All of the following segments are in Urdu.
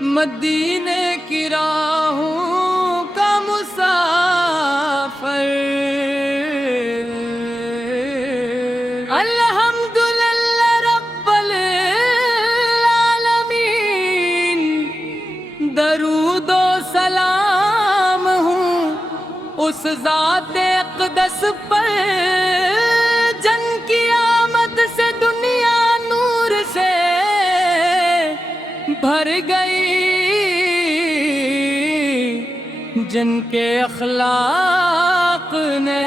مدینے کی راہوں کا مسافر، الحمدللہ رب العالمین، درود و سلام ہوں اس ذات اقدس پر جن کی آمد سے دنیا نور سے بھر گئی، جن کے اخلاق نے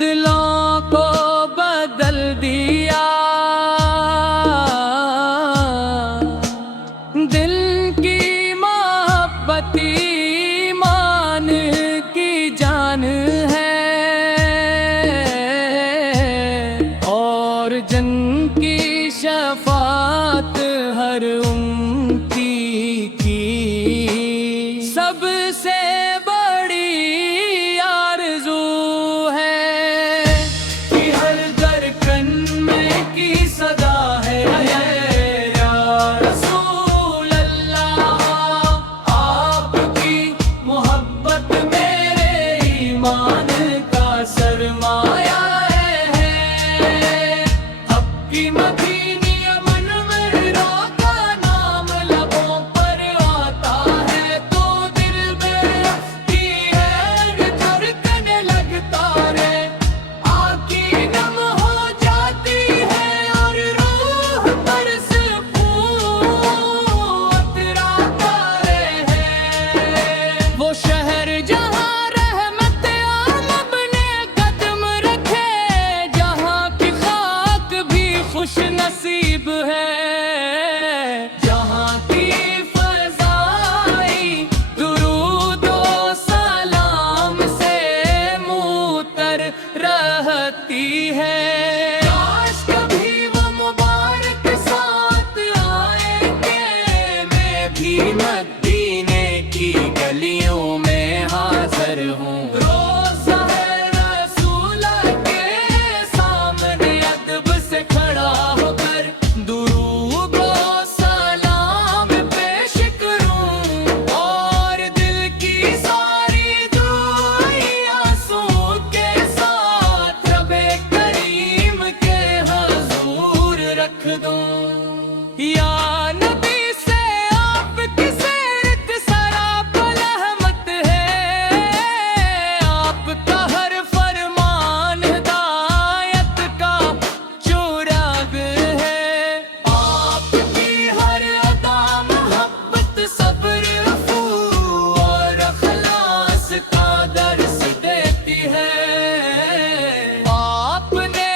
دلوں کو بدل دیا، دل کی محبت ایمان کی جان ہے، اور جن کی شفاعت ہر امتی کی سب سے بڑی آرزو ہے، کہ ہر درکن میں کی صدا ہے یا رسول اللہ، آپ کی محبت میرے ایمان کا سرمایہ ہے، اب کی مدینی امن مہرا کا نام لبوں پر آتا ہے تو دل میں رہتی ہے دھڑکنے لگتا رے، آنکھیں نم ہو جاتی ہے اور روح پر سکون اتراتا ہے، وہ شہر جہاں رحمت عام اپنے قدم رکھے، جہاں کی خاک بھی خوش نصیب ہے، جہاں کی فضائی درود و سلام سے معطر رہتی ہے، کاش کبھی وہ مبارک ساتھ آئیں گے، میں بھی مدینے کی گلیوں میں حاضر ہوں، روزہ ہے رسول کے سامنے ادب سے کھڑا ہو کر درود و سلام پیش کروں، اور دل کی ساری دعائیں آنسو کے ساتھ رب کریم کے حضور رکھ دوں، یا نبی سے آپ کی سیرت سراپا رحمت ہے، آپ کا ہر فرمان ہدایت کا چراغ ہے، آپ کی ہر ادا محبت صبر عفو اور اخلاص کا درس دیتی ہے، آپ نے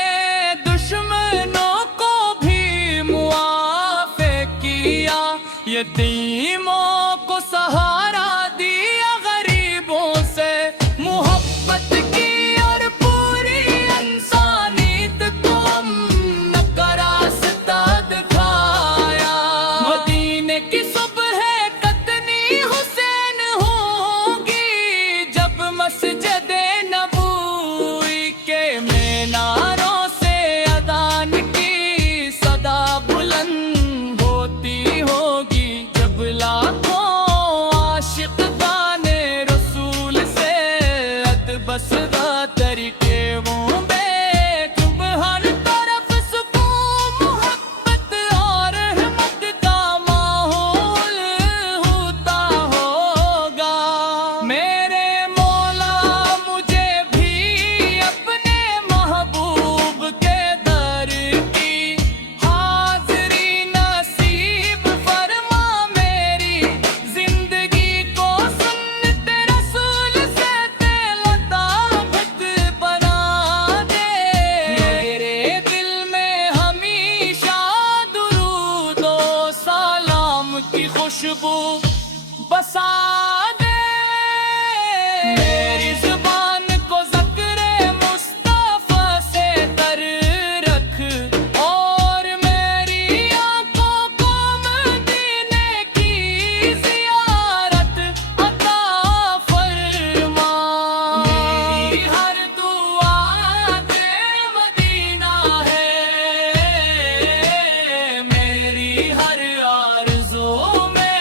دشمنوں کو بھی معاف کیا، یتیموں کو سہارا دیا، غریبوں سے محبت کی اور پوری انسانیت کو امن کا راستہ دکھایا، مدینے کی صبح قطنی حسین ہوگی جب مسجد نبوی کے میناروں سے اذان کی صدا بلند ہوتی ہوگی، جب لاکھوں عاشق گانے رسول سے ادبسدہ طریقے وہ بے چب، ہر طرف سکون محبت اور رحمت کا ماحول ہوتا ہوگا، میرے مولا مجھے بھی اپنے محبوب کے در کی حاضری نصیب فرما، میری زندگی کو سنت رسول سے لطافت بنا دے، میرے دل میں ہمیشہ درود و سلام کی خوشبو بسا دے، میری زبان کو ذکر مصطفیٰ سے تر رکھ، اور میری آنکھوں کو مدینے کی زیارت عطا فرما، میری ہر دعا دے مدینہ ہے، میری ہر آرزو میں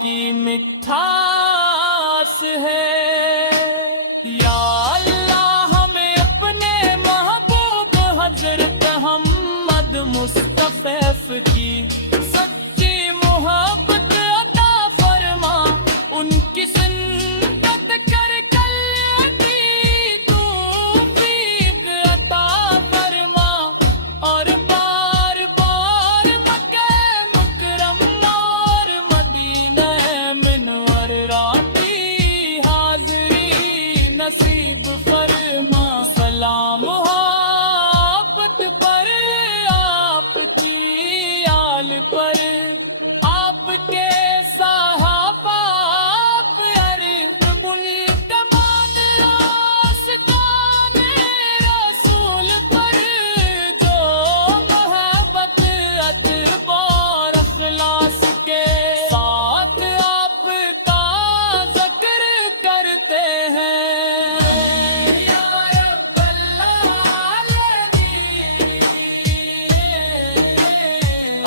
کی مٹھاس ہے یا اللہ ہمیں اپنے محبوب حضرت محمد مصطفی کی سچی محبت عطا فرما ان کی سنت کر کلیتی توفیق عطا فرما اور بار بار مکہ مکرم اور مدینہ منور راتی حاضری نصیب فرما سلام ہو آپت پر آپ کی آل پر آپ کے صحابہ آپ ارب الکمال آستان رسول پر جو محبت اتبار اخلاص کے ساتھ آپ کا ذکر کرتے ہیں یا رب العالمین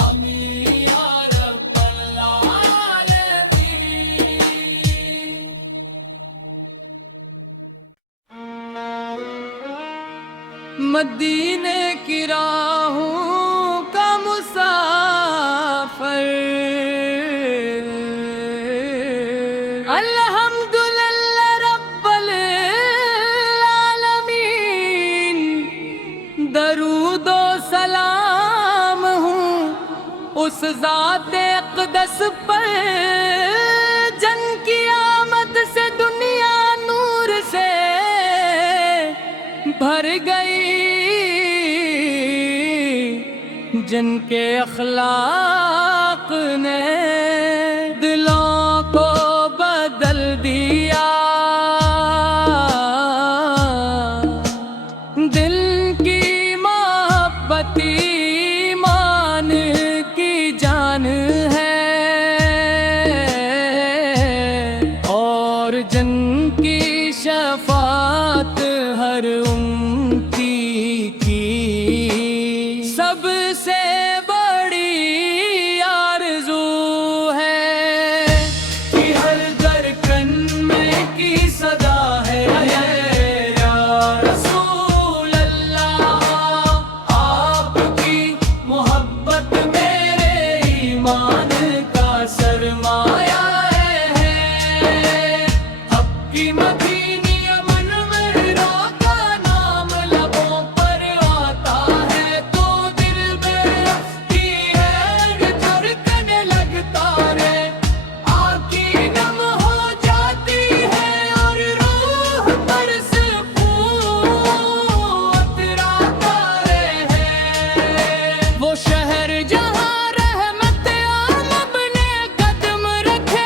آمین یا رب العالمین مدینے کی راہوں کا مسافر الحمدللہ رب العالمین درود و سلام ہوں اس ذات اقدس پر جن کی آمد سے دنیا نور سے بھر گئی جن کے اخلاق نے دلوں کو بدل دیا دل کی محبت ایمان کی جان ہے اور جن کی شفاعت ہر امتی کی سب سے بڑی آرزو ہے کہ ہر دھڑکن میں کی صدا ہے یا رسول اللہ آپ کی محبت میرے ایمان کا سرمایہ ہے اب کی مدینی امن میرا کا نام لبوں پر آتا ہے تو دل میں رفتی ہے دھڑکنے لگتا رے آنکھی نم ہو جاتی ہے اور روح پر سکون اتراتا ہے وہ شہر جہاں رحمت عام اپنے قدم رکھے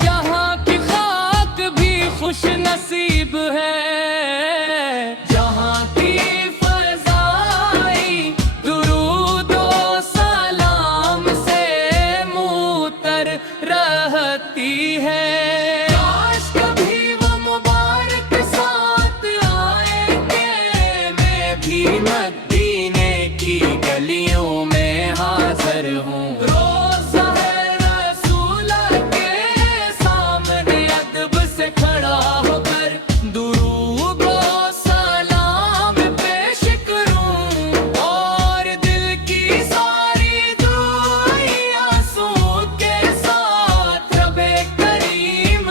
جہاں کی خاک بھی خوش نصیب ہے جہاں کی فضائی درود و سلام سے معطر رہتی ہے کاش کبھی وہ مبارک ساتھ آئیں گے میں بھی مدینے کی گلیوں میں حاضر ہوں روزہ ہے رسول کے سامنے ادب سے کھڑا ہو کر درود و سلام پیش کروں اور دل کی ساری دعائیں آنسو کے ساتھ رب کریم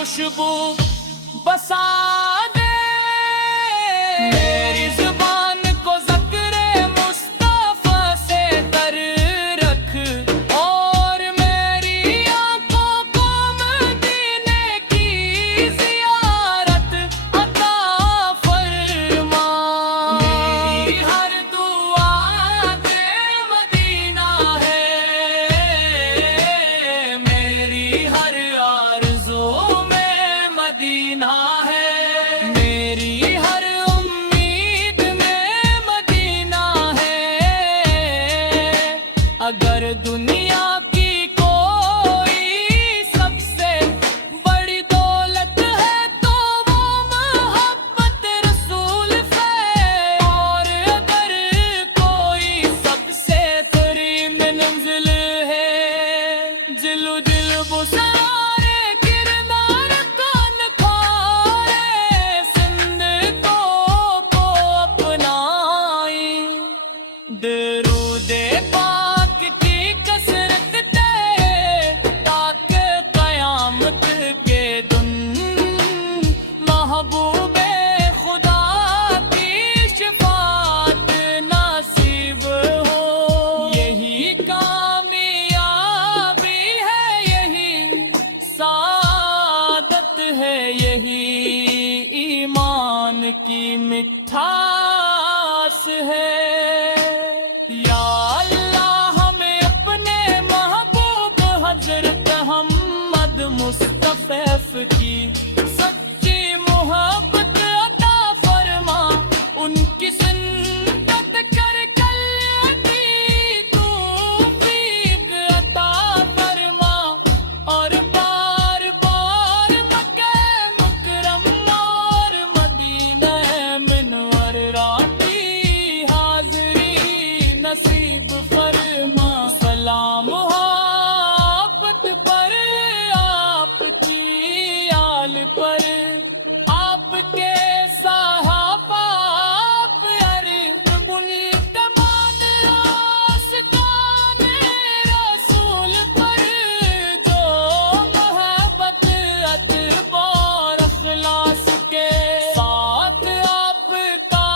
خوشبو بسا دے میری زبان کو ذکر مصطفیٰ سے تر رکھ اور میری آنکھوں کو مدینے کی زیارت عطا فرما میری ہر دعا دے مدینہ ہے میری ہر آرزو میں مدینہ ہے میری ہر امید میں مدینہ ہے اگر دنیا کی کوئی سب سے بڑی دولت ہے تو وہ محبت رسول ہے اور اگر کوئی سب سے قریب منزل ہے جلو دل بسارے کردار کان کھارے سند کو اپنائی درود پاک کی کثرت تے تاکہ قیامت کے دن محبوب خدا کی شفاعت نصیب ہو یہی کامیابی ہے یہی سعادت ہے یہی ایمان کی مٹھاس ہے یا اللہ ہمیں اپنے محبوب حضرت محمد مصطفیٰ کی سچی محبت عطا فرما ان کی سنت کر کلتی توفیق عطا فرما اور بار بار مکہ مکرم اور مدینہ منورہ کی حاضری نصیب فرما سلام ہو آپت پر آپ کی آل پر آپ کے صحابہ آپ تمام آستان رسول پر جو محبت اتبار اخلاص کے ساتھ آپ کا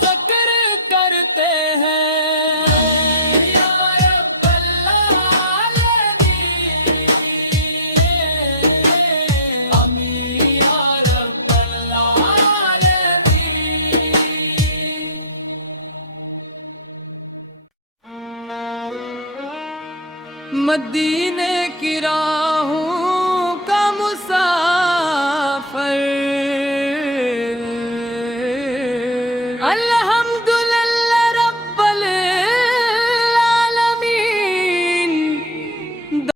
ذکر کرتے ہیں یا رب العالمین آمین یا رب العالمین مدینے کی راہوں